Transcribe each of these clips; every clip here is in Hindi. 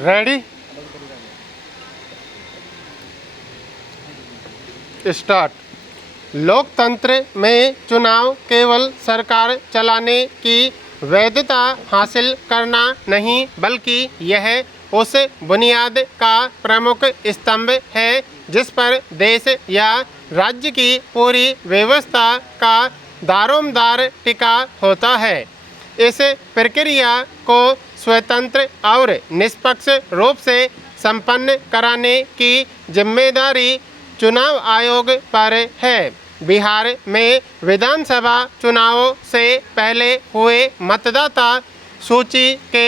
Ready start. लोकतंत्र में चुनाव केवल सरकार चलाने की वैधता हासिल करना नहीं, बल्कि यह उस बुनियाद का प्रमुख स्तंभ है जिस पर देश या राज्य की पूरी व्यवस्था का दारोमदार टिका होता है। इस प्रक्रिया को स्वतंत्र और निष्पक्ष रूप से संपन्न कराने की जिम्मेदारी चुनाव आयोग पर है। बिहार में विधानसभा चुनावों से पहले हुए मतदाता सूची के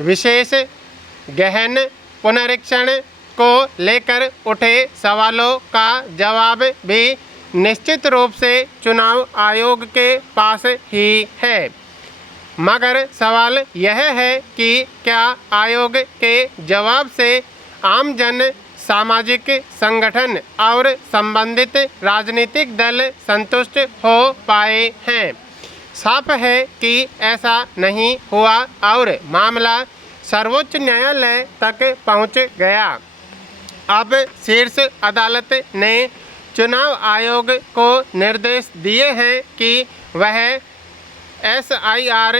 विशेष गहन पुनरीक्षण को लेकर उठे सवालों का जवाब भी निश्चित रूप से चुनाव आयोग के पास ही है। मगर सवाल यह है कि क्या आयोग के जवाब से आमजन, सामाजिक संगठन और संबंधित राजनीतिक दल संतुष्ट हो पाए हैं। साफ है कि ऐसा नहीं हुआ और मामला सर्वोच्च न्यायालय तक पहुंच गया। अब शीर्ष अदालत ने चुनाव आयोग को निर्देश दिए हैं कि वह SIR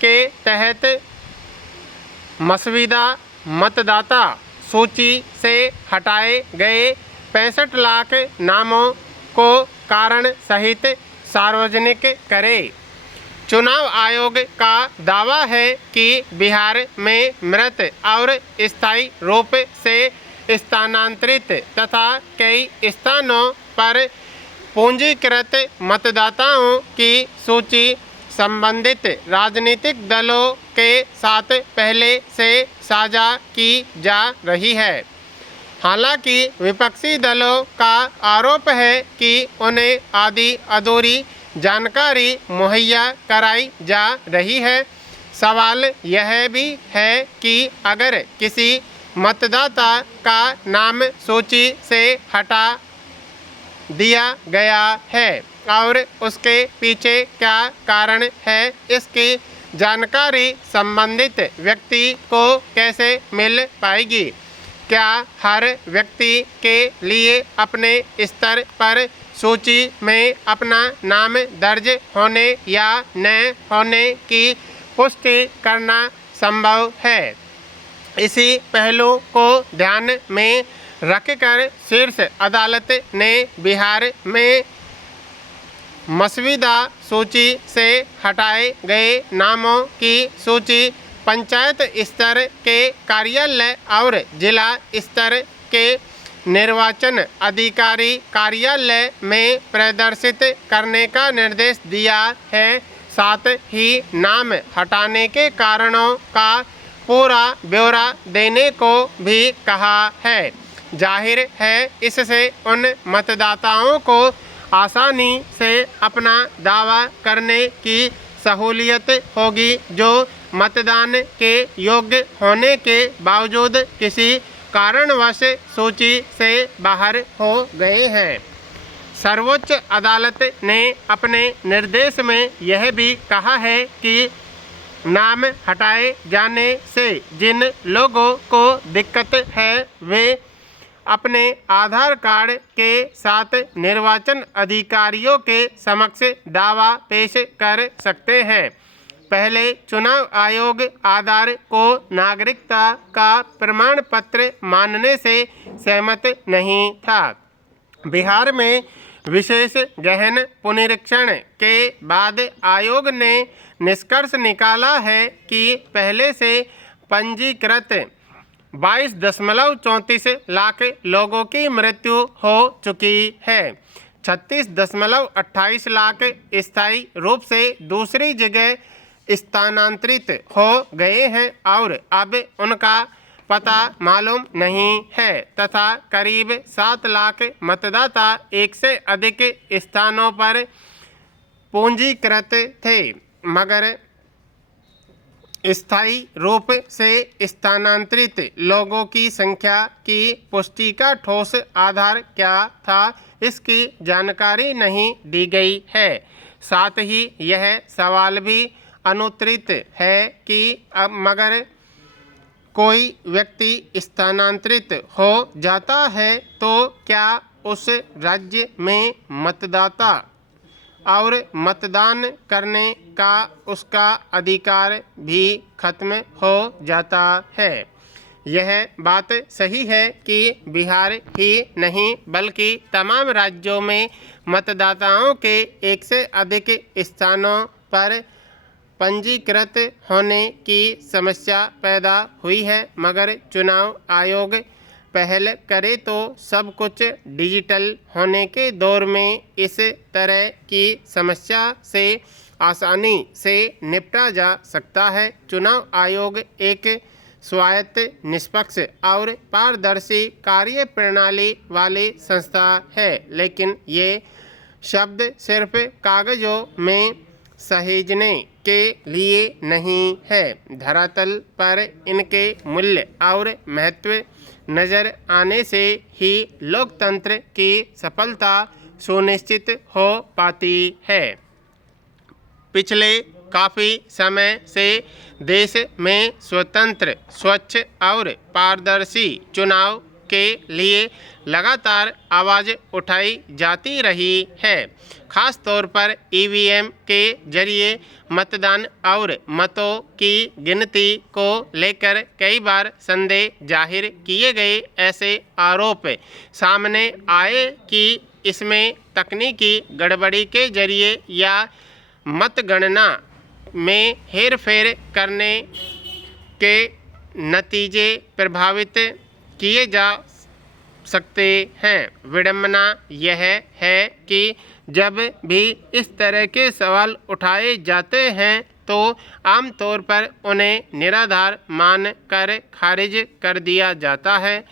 के तहत मसविदा मतदाता सूची से हटाए गए 65 लाख नामों को कारण सहित सार्वजनिक करे। चुनाव आयोग का दावा है कि बिहार में मृत और स्थायी रूप से स्थानांतरित तथा कई स्थानों पर पूंजीकृत मतदाताओं की सूची संबंधित राजनीतिक दलों के साथ पहले से साझा की जा रही है। हालांकि विपक्षी दलों का आरोप है कि उन्हें आधी अधूरी जानकारी मुहैया कराई जा रही है। सवाल यह भी है कि अगर किसी मतदाता का नाम सूची से हटा दिया गया है और उसके पीछे क्या कारण है, इसकी जानकारी संबंधित व्यक्ति को कैसे मिल पाएगी? क्या हर व्यक्ति के लिए अपने स्तर पर सूची में अपना नाम दर्ज होने या न होने की पुष्टि करना संभव है? इसी पहलू को ध्यान में रखकर शीर्ष अदालत ने बिहार में मसविदा सूची से हटाए गए नामों की सूची पंचायत स्तर के कार्यालय और जिला स्तर के निर्वाचन अधिकारी कार्यालय में प्रदर्शित करने का निर्देश दिया है। साथ ही नाम हटाने के कारणों का पूरा ब्यौरा देने को भी कहा है। जाहिर है इससे उन मतदाताओं को आसानी से अपना दावा करने की सहूलियत होगी जो मतदान के योग्य होने के बावजूद किसी कारणवश सूची से बाहर हो गए हैं। सर्वोच्च अदालत ने अपने निर्देश में यह भी कहा है कि नाम हटाए जाने से जिन लोगों को दिक्कत है वे अपने आधार कार्ड के साथ निर्वाचन अधिकारियों के समक्ष दावा पेश कर सकते हैं। पहले चुनाव आयोग आधार को नागरिकता का प्रमाण पत्र मानने से सहमत नहीं था। बिहार में विशेष गहन पुनरीक्षण के बाद आयोग ने निष्कर्ष निकाला है कि पहले से पंजीकृत 22.34 लाख लोगों की मृत्यु हो चुकी है। 36.28 लाख स्थायी रूप से दूसरी जगह स्थानांतरित हो गए हैं और अब उनका पता मालूम नहीं है तथा करीब 7 लाख मतदाता एक से अधिक स्थानों पर पूंजीकृत थे, मगर स्थायी रूप से स्थानांतरित लोगों की संख्या की पुष्टि का ठोस आधार क्या था, इसकी जानकारी नहीं दी गई है। साथ ही यह सवाल भी अनुत्तरित है कि अब मगर कोई व्यक्ति स्थानांतरित हो जाता है तो क्या उस राज्य में मतदाता और मतदान करने का उसका अधिकार भी खत्म हो जाता है। यह बात सही है कि बिहार ही नहीं बल्कि तमाम राज्यों में मतदाताओं के एक से अधिक स्थानों पर पंजीकृत होने की समस्या पैदा हुई है, मगर चुनाव आयोग पहल करे तो सब कुछ डिजिटल होने के दौर में इस तरह की समस्या से आसानी से निपटा जा सकता है। चुनाव आयोग एक स्वायत्त, निष्पक्ष और पारदर्शी कार्य प्रणाली वाली संस्था है, लेकिन ये शब्द सिर्फ कागजों में सहेजने के लिए नहीं है। धरातल पर इनके मूल्य और महत्व नजर आने से ही लोकतंत्र की सफलता सुनिश्चित हो पाती है। पिछले काफ़ी समय से देश में स्वतंत्र, स्वच्छ और पारदर्शी चुनाव के लिए लगातार आवाज़ उठाई जाती रही है। खास तौर पर ईवीएम के जरिए मतदान और मतों की गिनती को लेकर कई बार संदेह जाहिर किए गए। ऐसे आरोप सामने आए कि इसमें तकनीकी गड़बड़ी के जरिए या मतगणना में हेरफेर करने के नतीजे प्रभावित किए जा सकते हैं। विडंबना यह है कि जब भी इस तरह के सवाल उठाए जाते हैं तो आमतौर पर उन्हें निराधार मान कर खारिज कर दिया जाता है।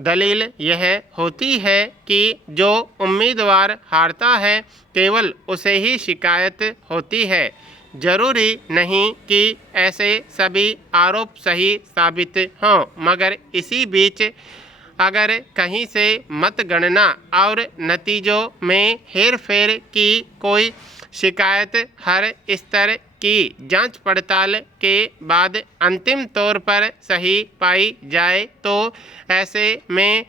दलील यह होती है कि जो उम्मीदवार हारता है केवल उसे ही शिकायत होती है। जरूरी नहीं कि ऐसे सभी आरोप सही साबित हों, मगर इसी बीच अगर कहीं से मतगणना और नतीजों में हेरफेर की कोई शिकायत हर स्तर की जांच पड़ताल के बाद अंतिम तौर पर सही पाई जाए तो ऐसे में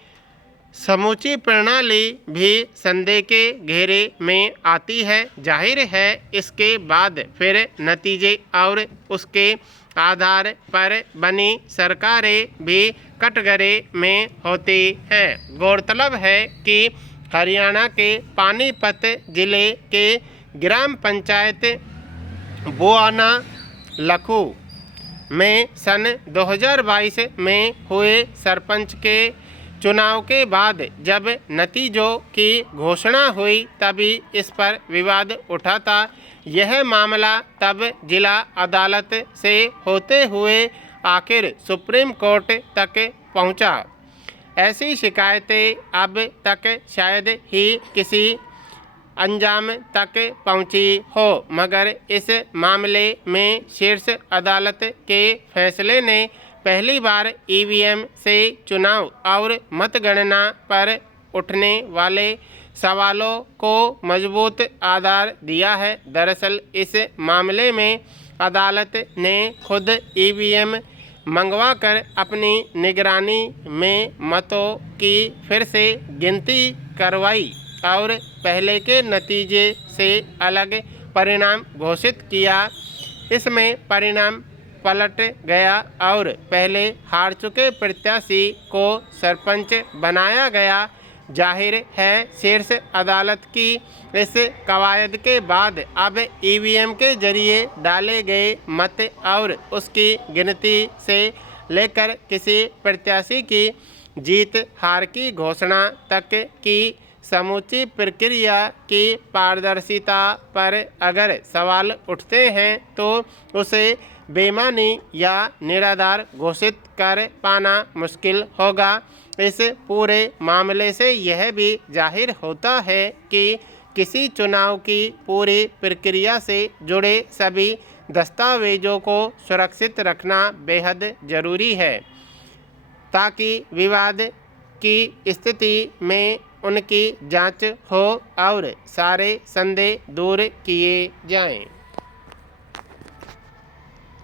समूची प्रणाली भी संदेह के घेरे में आती है। जाहिर है इसके बाद फिर नतीजे और उसके आधार पर बनी सरकारें भी कटघरे में होती हैं। गौरतलब है कि हरियाणा के पानीपत जिले के ग्राम पंचायत बोआना लखू में सन 2022 में हुए सरपंच के चुनाव के बाद जब नतीजों की घोषणा हुई तभी इस पर विवाद उठा था। यह मामला तब जिला अदालत से होते हुए आखिर सुप्रीम कोर्ट तक पहुंचा। ऐसी शिकायतें अब तक शायद ही किसी अंजाम तक पहुंची हो, मगर इस मामले में शीर्ष अदालत के फैसले ने पहली बार ईवीएम से चुनाव और मतगणना पर उठने वाले सवालों को मजबूत आधार दिया है। दरअसल इस मामले में अदालत ने खुद ईवीएम मंगवाकर अपनी निगरानी में मतों की फिर से गिनती करवाई और पहले के नतीजे से अलग परिणाम घोषित किया। इसमें परिणाम पलट गया और पहले हार चुके प्रत्याशी को सरपंच बनाया गया। जाहिर है शीर्ष अदालत की इस कवायद के बाद अब ईवीएम के जरिए डाले गए मत और उसकी गिनती से लेकर किसी प्रत्याशी की जीत हार की घोषणा तक की समूची प्रक्रिया की पारदर्शिता पर अगर सवाल उठते हैं तो उसे बेमानी या निराधार घोषित कर पाना मुश्किल होगा। इस पूरे मामले से यह भी जाहिर होता है कि किसी चुनाव की पूरी प्रक्रिया से जुड़े सभी दस्तावेजों को सुरक्षित रखना बेहद ज़रूरी है ताकि विवाद की स्थिति में उनकी जांच हो और सारे संदेह दूर किए जाएं।